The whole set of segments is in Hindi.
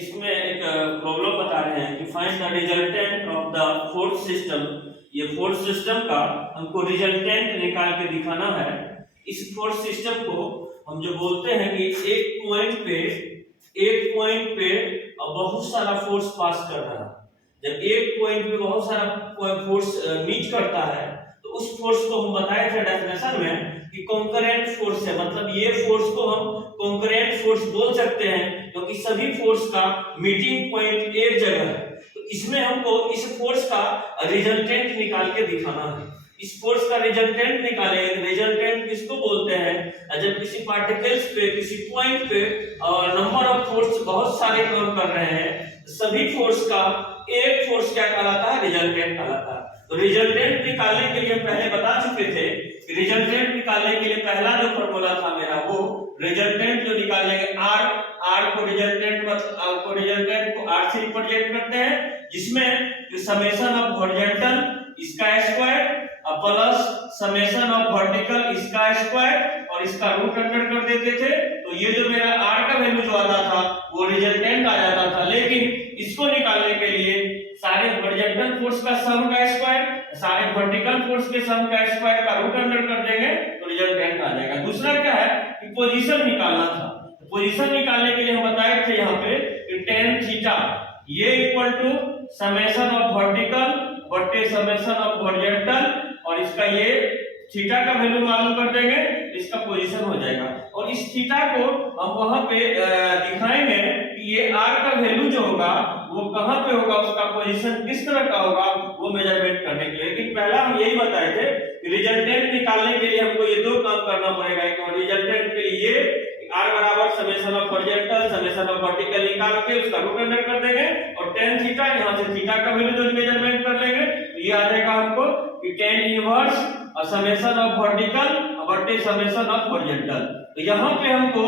इसमें एक प्रॉब्लम बता रहे हैं कि find the resultant of the force system. ये फोर्स सिस्टम का हमको रिजल्टेंट निकाल के दिखाना है। इस फोर्स सिस्टम को हम जो बोलते हैं कि एक पॉइंट पे बहुत सारा फोर्स पास कर रहा है। जब एक पॉइंट पे बहुत सारा फोर्स मीट करता है तो उस फोर्स को हम बताए थे डेफिनेशन में कि कॉन्करेंट फोर्स है। मतलब ये फोर्स को हम कॉन्करेंट फोर्स बोल सकते हैं क्योंकि सभी फोर्स का मीटिंग पॉइंट एक जगह है। तो इसमें हमको इस फोर्स का रिजल्टेंट निकाल के दिखाना है। इस फोर्स का रिजल्टेंट निकालेंगे। रिजल्टेंट किसको बोलते हैं? जब किसी पार्टिकल्स पे किसी पॉइंट पे नंबर ऑफ फोर्स बहुत सारे काम कर रहे हैं, सभी फोर्स का एक फोर्स क्या कहलाता है? रिजल्टेंट कहलाता है। तो रिजल्टेंट निकालने के लिए पहले बता चुके थे कि रिजल्टेंट निकालने के लिए पहला जो फार्मूला था मेरा, वो रिजल्टेंट जो निकालेंगे आर को रिजल्टेंट को आर से रिप्रेजेंट करते हैं, जिसमें समेशन ऑफ हॉरिजॉन्टल इसका square plus summation of vertical इसका स्क्वायर और इसका रूट अंडर कर देते थे। तो ये जो मेरा आर का वैल्यू जो आता था वो रिजल्टेंट आ जाता था। लेकिन इसको निकालने के लिए सारे हॉरिजॉन्टल फोर्स का सम का स्क्वायर, सारे वर्टिकल फोर्स के सम का स्क्वायर का रूट अंडर कर देंगे तो रिजल्टेंट आ जाएगा। दूसरा क्या है कि पोजीशन निकालना था। पोजीशन निकालने के लिए हम बताए थे यहाँ पे कि tan थीटा ये equal to summation of vertical बटे समेशन ऑफ हॉरिजॉन्टल और इसका ये थीटा का वैल्यू मालूम कर देंगे तो इसका पोजीशन हो जाएगा। और इस थीटा को हम वहां पे दिखाएंगे कि ये r का वैल्यू जो होगा वो कहां पे होगा, उसका पोजीशन किस तरह का होगा, वो मेजरमेंट करने के लिए। लेकिन पहला हम यही बताए थे कि रिजल्टेंट निकालने के लिए हमको ये दो काम करना पड़ेगा। एक रिजल्टेंट के लिए r बराबर summation of horizontal summation of vertical निकाल के उसका रूट अंडर कर देंगे और tan थीटा यहां से थीटा का वैल्यू जो मेजरमेंट कर लेंगे तो ये आ जाएगा हमको कि tan inverse summation of vertical बटे समेशन ऑफ हॉरिजॉन्टल। तो यहां पे हमको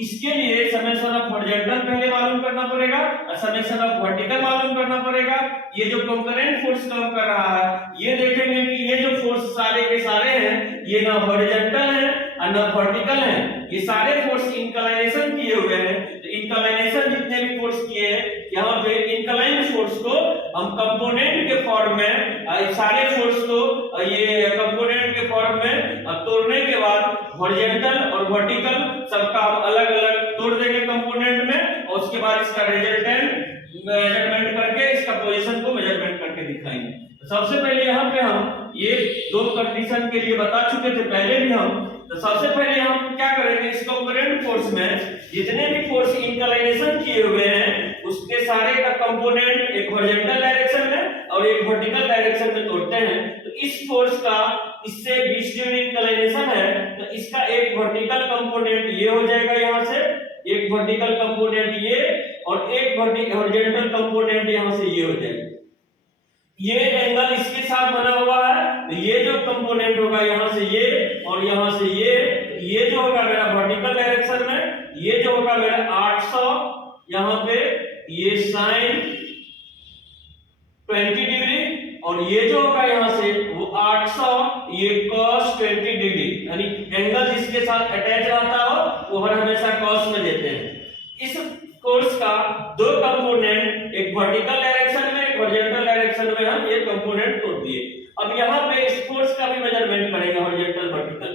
इसके लिए समेशन ऑफ हॉरिजॉन्टल पहले मालूम करना पड़ेगा और समेशन ऑफ वर्टिकल मालूम करना पड़ेगा। ये जो कॉन्करेंट फोर्स काम कर रहा है ये देखेंगे कि ये जो फोर्स सारे के सारे हैं ये ना हॉरिजॉन्टल है और ना वर्टिकल है। ये सारे फोर्स इंक्लाइनेशन किए हुए हैं। तो इंक्लाइनेशन जितने भी फोर्स किए हैं यहाँ पे इंक्लाइंड फोर्स को हम कंपोनेंट के फॉर्म में सारे फोर्स को ये कंपोनेंट के फॉर्म में तोड़ने के बाद हॉरिजॉन्टल और वर्टिकल सबका हम अलग अलग तोड़ देंगे कंपोनेंट में और उसके बाद इसका रिजल्टेंट मेजरमेंट करके इसका पोजीशन को मेजरमेंट करके दिखाएंगे। तो सबसे पहले यहाँ पे हम ये दो कंडीशन के लिए बता चुके थे पहले भी हम। तो सबसे पहले हम क्या करेंगे, इस कंपोनेंट फोर्स में जितने भी फोर्स इंक्लाइनेशन किए हुए हैं उसके सारे का कंपोनेंट एक हॉरिजॉन्टल डायरेक्शन में और एक वर्टिकल डायरेक्शन में तोड़ते हैं। तो इस फोर्स का इससे 20 डिग्री इंक्लाइनेशन है तो इसका एक वर्टिकल कंपोनेंट ये हो जाएगा, यहाँ से एक वर्टिकल कंपोनेंट ये और एक हॉरिजॉन्टल कंपोनेंट यहाँ से ये हो जाएगा। ये एंगल इसके साथ बना हुआ है तो ये जो कंपोनेंट होगा यहाँ से ये और यहाँ से ये जो होगा मेरा वर्टिकल डायरेक्शन में, ये जो होगा मेरा 800 यहाँ पे ये साइन 20 डिग्री और ये जो होगा यहाँ से वो 800 ये cos 20 डिग्री। यानी एंगल जिसके साथ अटैच रहता हो वो हर हमेशा cos में देते हैं। इस कोर्स का दो कंपोनेंट एक वर्टिकल डायरेक्शन में एक हॉरिजॉन्टल डायरेक्शन में हम ये कंपोनेंट तोड़ दिए। अब यहाँ पे इस फोर्स का भी मेजरमेंट करेंगे हॉरिजॉन्टल वर्टिकल।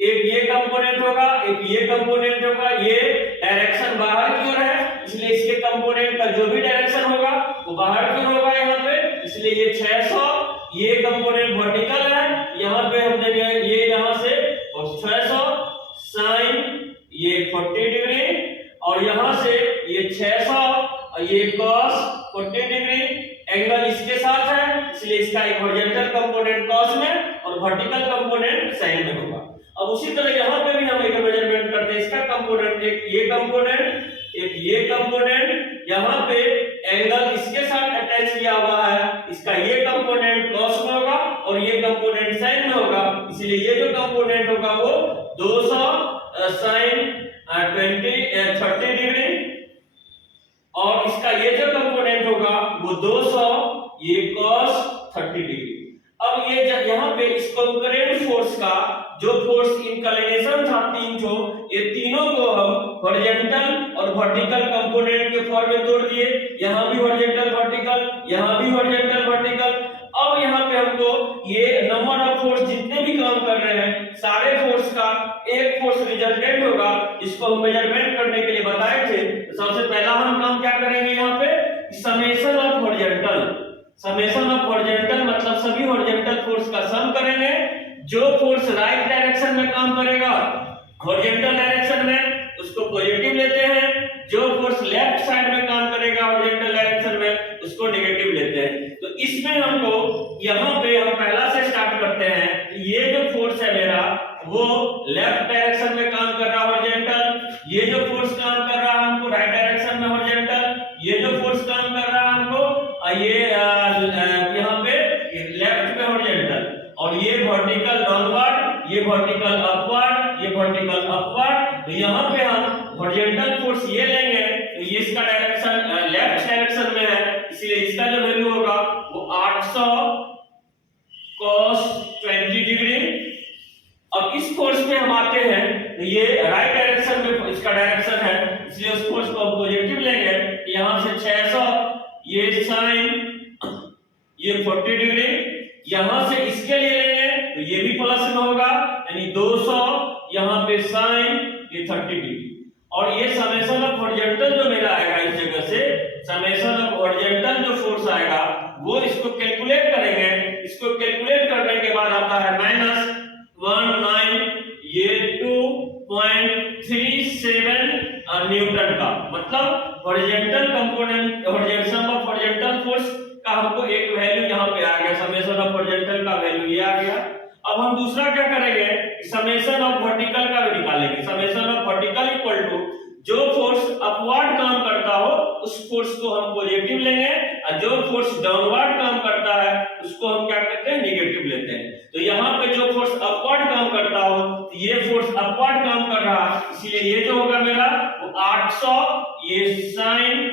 एक ये कंपोनेंट होगा एक ये कंपोनेंट होगा। ये डायरेक्शन बाहर की ओर है इसलिए इसके कंपोनेंट का जो भी डायरेक्शन होगा वो बाहर की ओर होगा यहाँ पे, इसलिए ये 600। ये कंपोनेंट वर्टिकल है यहाँ पे हम देंगे ये यहाँ से 600 साइन ये 40 डिग्री और यहाँ से ये 600 और ये cos 40 डिग्री। एंगल इसके साथ है इसलिए इसका एक हॉरिजॉन्टल कंपोनेंट cos में और वर्टिकल कंपोनेंट sin में होगा। अब उसी तरह यहाँ पे भी हम एक मेजरमेंट करते हैं। इसका कंपोनेंट एक ये कंपोनेंट यहाँ पे एंगल इसके साथ अटैच किया हुआ है, इसका ये कंपोनेंट cos में होगा और ये कंपोनेंट sin में होगा। इसलिए ये जो कंपोनेंट होगा वो 200 sin 30 डिग्री और इसका ये जो कंपोनेंट होगा वो 200 ये cos 30 डिग्री। अब ये यहाँ पे इस कंकरेंट फोर्स का जो फोर्स इंक्लिनेशन था तीन ठो, ये तीनों को हम हॉरिजॉन्टल और वर्टिकल कंपोनेंट के फॉर्म में तोड़ दिए। यहाँ भी हॉरिजॉन्टल वर्टिकल, यहाँ भी हॉरिजॉन्टल वर्टिकल। अब यहाँ पे हमको ये नंबर ऑफ फोर्स जितने भी काम कर रहे हैं सारे फोर्स का एक फोर्स रिजल्टेंट होगा, इसको हम मेजरमेंट करने के लिए बताए थे। तो सबसे पहला हम काम क्या करेंगे यहाँ पे, summation of horizontal. Summation of horizontal मतलब सभी हॉरिजॉन्टल फोर्स का सम करेंगे। जो फोर्स राइट डायरेक्शन में काम करेगा हॉरिजॉन्टल डायरेक्शन में उसको पॉजिटिव लेते हैं, जो फोर्स लेफ्ट साइड में काम करेगा हॉरिजॉन्टल डायरेक्शन में उसको नेगेटिव लेते हैं। तो इसमें हमको यहाँ पे हम पहला से स्टार्ट करते हैं। ये जो फोर्स है मेरा वो लेफ्ट डायरेक्शन में काम कर रहा है हॉरिजॉन्टल, ये जो फोर्स काम कर रहा है हमको राइट डायरेक्शन में हॉरिजॉन्टल, ये जो फोर्स काम कर रहा है हमको ये यहाँ पे लेफ्ट में हॉरिजॉन्टल, और ये वर्टिकल डाउनवर्ड, ये वर्टिकल अपवर्ड, ये वर्टिकल अपवर्ड। तो यहाँ पे हम हॉरिजॉन्टल फोर्स ये लेंगे तो ये इसका डायरेक्शन लेफ्ट डायरेक्शन में है, इसलिए इसका जो वैल्यू होगा वो 800 cos 20 डिग्री। अब इस फोर्स पे हम आते हैं तो ये राइट डायरेक्शन में इसका डायरेक्शन है, इसलिए उस फोर्स को हम पॉजिटिव लेंगे। यहाँ से 600, ये साइन ये 40 डिग्री, यहाँ से इसके लिए लेंगे तो ये भी प्लस में होगा यानी 200, यहाँ पे साइन ये 30 डिग्री। और ये समेशन ऑफ हॉरिजॉन्टल जो मेरा आएगा इस जगह से, समेशन ऑफ हॉरिजॉन्टल जो फोर्स आएगा वो इसको कैलकुलेट करेंगे। इसको कैलकुलेट करने के बाद आता है -19, ये 2.37 न्यूटन का, मतलब horizontal component horizontal of horizontal force का हमको एक वैल्यू यहाँ पे आ गया, समेशन ऑफ हॉरिजॉन्टल का वैल्यू ये आ गया। अब हम दूसरा क्या करेंगे, समेशन ऑफ वर्टिकल का भी निकालेंगे। Summation of vertical equal to जो फोर्स अपवर्ड काम करता हो उस फोर्स को हम पॉजिटिव लेंगे, और जो फोर्स डाउनवर्ड काम करता है उसको हम क्या करते हैं, नेगेटिव लेते हैं। तो यहाँ पे जो फोर्स अपवर्ड काम करता हो तो ये फोर्स अपवर्ड काम कर रहा है, इसलिए ये जो होगा मेरा वो 800, ये साइन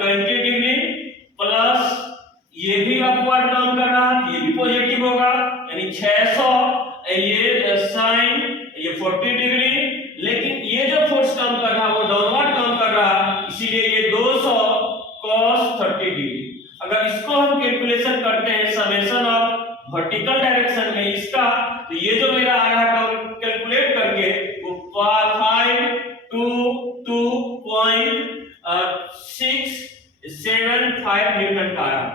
20 डिग्री प्लस ये भी अपवर्ड काम कर रहा है, ये भी पॉजिटिव होगा यानी 600, ये साइन ये 40 डिग्री। लेकिन ये जो फोर्स काम कर रहा है वो डाउनवर्ड काम कर रहा है, इसीलिए ये 200 cos 30 डिग्री। अगर इसको हम कैलकुलेशन करते हैं समेशन ऑफ वर्टिकल डायरेक्शन में इसका, तो ये जो मेरा आ रहा है कैलकुलेट करके वो 522.675 न्यूटन का आ रहा है।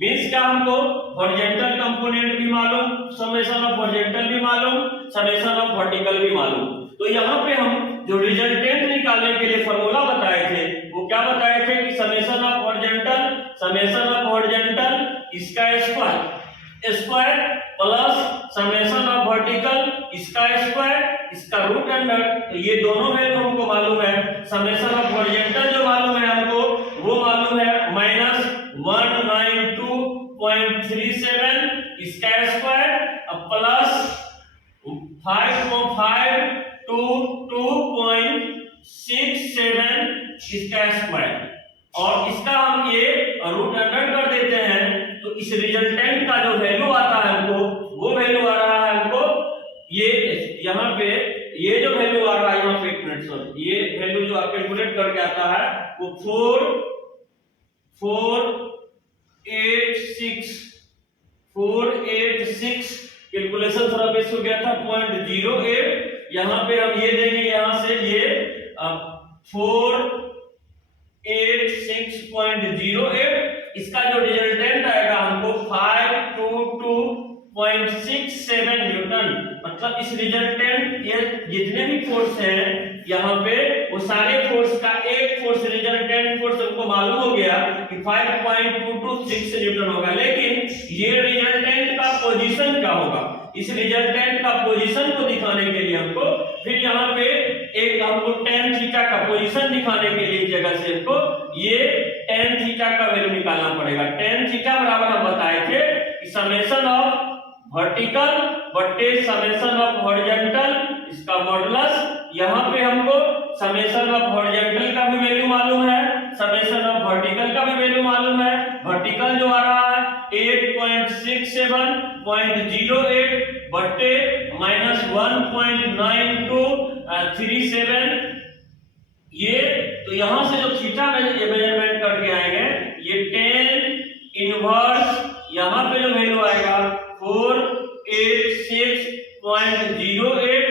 मींस क्या, हमको हॉरिजॉन्टल कंपोनेंट भी मालूम, समेशन ऑफ हॉरिजॉन्टल भी मालूम, समेशन ऑफ वर्टिकल भी मालूम। तो यहाँ पे हम जो रिजल्टेंट निकालने के लिए फार्मूला बताए थे वो क्या बताए थे कि समेशन ऑफ हॉरिजॉन्टल इसका square plus summation of vertical इसका स्क्वायर इसका रूट अंडर। तो ये दोनों वैल्यू हमको मालूम है। समेशन ऑफ हॉरिजॉन्टल जो मालूम है हमको वो मालूम है -192.37 इसका स्क्वायर प्लस 552.67 इसका स्क्वायर, और इसका हम ये रूट अंडर कर देते हैं तो इस रिजल्टेंट का जो वैल्यू आता है हमको वो वैल्यू आ रहा है हमको ये यहाँ पे ये जो वैल्यू आ रहा है यहाँ पे एक मिनट सर, ये वैल्यू जो आप कैलकुलेट करके आता है वो 486 कैलकुलेशन थोड़ा मिस हो गया था 0.08। यहाँ पे हम ये देंगे, यहाँ से ये 486.08 इसका जो रिजल्टेंट आएगा हमको 522.67 न्यूटन। मतलब इस रिजल्टेंट ये जितने भी फोर्स हैं यहाँ पे वो सारे फोर्स का एक फोर्स रिजल्टेंट फोर्स हमको मालूम हो गया कि 5.226 न्यूटन होगा। लेकिन ये रिजल्टेंट का पोजीशन क्या होगा, इस रिजल्टेंट का पोजीशन को दिखाने के लिए हमको फिर यहाँ पे एक हमको tan थीटा का पोजीशन दिखाने के लिए जगह से हमको ये tan थीटा का वैल्यू निकालना पड़ेगा। tan थीटा बराबर हम बताए थे कि समेशन ऑफ वर्टिकल बटे समेशन ऑफ हॉरिजॉन्टल इसका मॉडुलस। यहाँ पे हमको समेशन ऑफ हॉरिजॉन्टल का भी वैल्यू मालूम है, समेशन ऑफ वर्टिकल का भी वैल्यू मालूम है। वर्टिकल जो आ रहा है 8.67.08 1.9237 ये, तो यहां से जो थीटा मेजरमेंट करके आएंगे ये 10 इनवर्स, यहां पे जो वैल्यू आएगा 486.08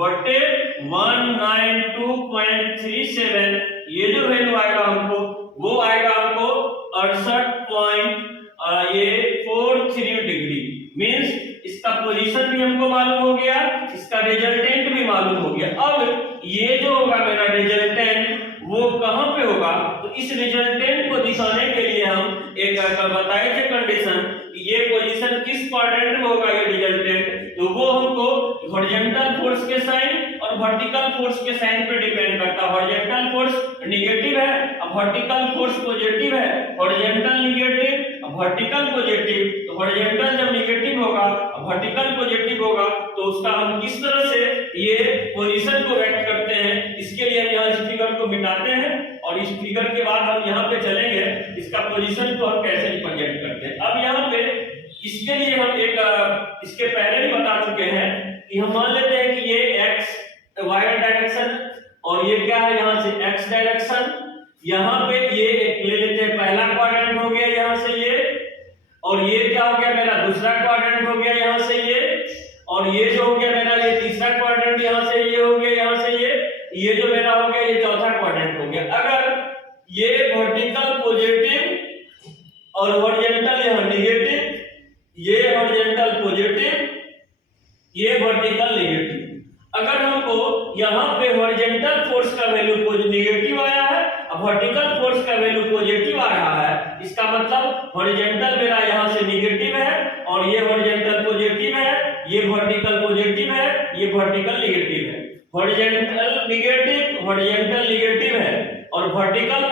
बटे 192.37, ये जो वैल्यू आएगा हमको वो आएगा हमको 68.43 डिग्री। मींस इसका पोजीशन भी हमको मालूम हो गया, इसका रिजल्टेंट भी मालूम हो गया। अब ये जो होगा मेरा रिजल्टेंट वो कहां पे होगा, तो इस रिजल्टेंट को दिखाने के लिए हम एक बताए थे कंडीशन कि ये पोजीशन किस क्वाड्रेंट में होगा ये रिजल्टेंट, तो वो हमको हॉरिजॉन्टल फोर्स के साइन और वर्टिकल फोर्स के साइन पे डिपेंड करता है। हॉरिजॉन्टल फोर्स नेगेटिव है, अब वर्टिकल फोर्स पॉजिटिव है, हॉरिजॉन्टल नेगेटिव वर्टिकल पॉजिटिव, तो हॉरिजॉन्टल जब नेगेटिव होगा वर्टिकल पॉजिटिव होगा तो उसका हम किस तरह से ये पोजीशन को व्यक्त करते हैं, इसके लिए हम यहाँ इस फिगर को मिटाते हैं और इस फिगर के बाद हम यहाँ पे चलेंगे इसका पोजीशन को हम कैसे रिप्रेजेंट करते हैं। अब यहाँ पे इसके लिए हम एक इसके पहले भी बता चुके हैं कि हम मान लेते हैं कि ये x y डायरेक्शन और ये क्या है यहाँ से x डायरेक्शन, यहाँ पे ये ले लेते हैं पहला क्वाड्रेंट हो गया यहाँ से ये, और ये क्या हो गया मेरा दूसरा क्वाड्रेंट हो गया यहाँ से ये, और ये जो हो गया मेरा ये तीसरा क्वाड्रेंट यहाँ से ये हो गया, यहाँ से ये जो मेरा हो गया ये चौथा क्वाड्रेंट हो गया। अगर ये वर्टिकल पॉजिटिव और हॉरिजॉन्टल यहाँ नेगेटिव, ये हॉरिजॉन्टल पॉजिटिव ये वर्टिकल नेगेटिव, अगर हमको यहाँ पे हॉरिजॉन्टल फोर्स का वैल्यू नेगेटिव आया है और वर्टिकल फोर्स का वैल्यू पॉजिटिव आ रहा है, इसका मतलब हॉरिजॉन्टल मेरा यहाँ से नेगेटिव है और ये हॉरिजॉन्टल पॉजिटिव है, ये वर्टिकल पॉजिटिव है, ये वर्टिकल नेगेटिव है। हॉरिजॉन्टल नेगेटिव है और वर्टिकल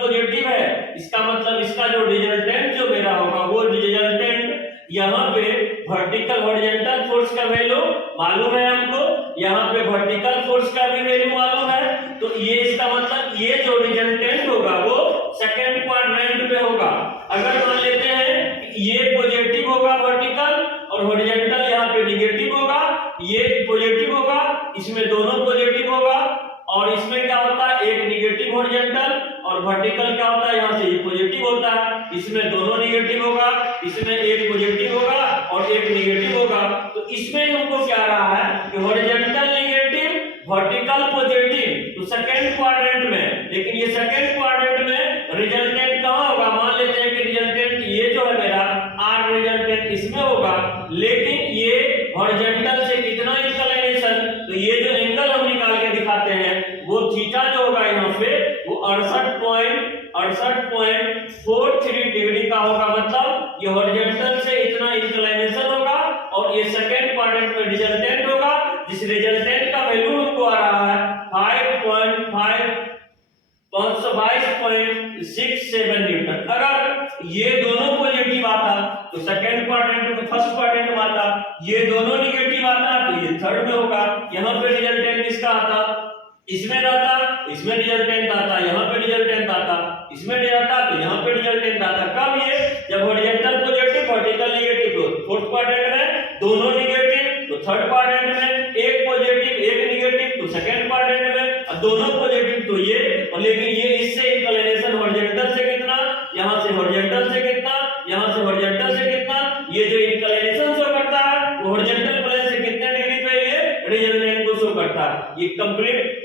पॉजिटिव है, इसका मतलब इसका जो रिजल्टेंट जो मेरा होगा वो रिजल्टेंट यहाँ पे वर्टिकल हॉरिजॉन्टल फोर्स का वैल्यू मालूम है हमको, यहाँ पे वर्टिकल फोर्स का भी वैल्यू मालूम है, तो ये इसका मतलब ये जो रिजल्टेंट होगा वो सेकंड क्वाड्रेंट में होगा। अगर मान लेते हैं ये पॉजिटिव होगा वर्टिकल और हॉरिजॉन्टल यहाँ पे नेगेटिव होगा, ये पॉजिटिव होगा, इसमें दोनों पॉजिटिव होगा, और इसमें क्या होता है एक नेगेटिव हॉरिजॉन्टल और वर्टिकल क्या होता है यहाँ से ये पॉजिटिव होता है, इसमें दोनों नेगेटिव होगा, इसमें एक पॉजिटिव होगा और एक नेगेटिव होगा। तो इसमें हमको क्या रहा है कि हॉरिजॉन्टल नेगेटिव वर्टिकल पॉजिटिव, तो सेकंड क्वाड्रेंट में, लेकिन ये सेकंड क्वाड्रेंट में रिजल्टेंट कहां होगा, मान लेते हैं कि रिजल्टेंट ये जो है मेरा आर रिजल्टेंट इसमें होगा, लेकिन ये हॉरिजॉन्टल से कितना इंक्लिनेशन, तो ये जो एंगल हम निकाल के दिखाते हैं वो थीटा जो होगा यहाँ पे वो 68.43 डिग्री का होगा, मतलब ये हॉरिजॉन्टल से इतना इंक्लिनेशन होगा और ये सेकंड क्वाड्रेंट में रिजल्टेंट होगा, जिस रिजल्टेंट का वैल्यू हमको आ रहा है 522.67 न्यूटन। अगर ये दोनों पॉजिटिव आता तो सेकंड क्वाड्रेंट में, फर्स्ट क्वाड्रेंट में आता, ये दोनों नेगेटिव आता तो ये थर्ड में होगा। यहाँ पे रिजल्टेंट इसका आता, इसमें रहता, इसमें रिजल्टेंट आता, यहाँ पे रिजल्टेंट आता, इसमें रहता तो यहाँ पे रिजल्टेंट आता। कब ये जब हॉरिजॉन्टल पॉजिटिव वर्टिकल नेगेटिव, तो फोर्थ क्वाड्रेंट में दोनों नेगेटिव, तो थर्ड क्वाड्रेंट में एक पॉजिटिव एक नेगेटिव, तो सेकंड क्वाड्रेंट में दोनों पॉजिटिव, तो ये, और लेकिन ये इससे इंक्लिनेशन हॉरिजॉन्टल से कितना, यहाँ से हॉरिजॉन्टल से कितना, यहाँ से हॉरिजॉन्टल से कितना, ये जो इंक्लिनेशन शो करता है वो हॉरिजॉन्टल प्लेन से कितने डिग्री पे ये रिजल्टेंट को शो करता है। ये कंप्लीट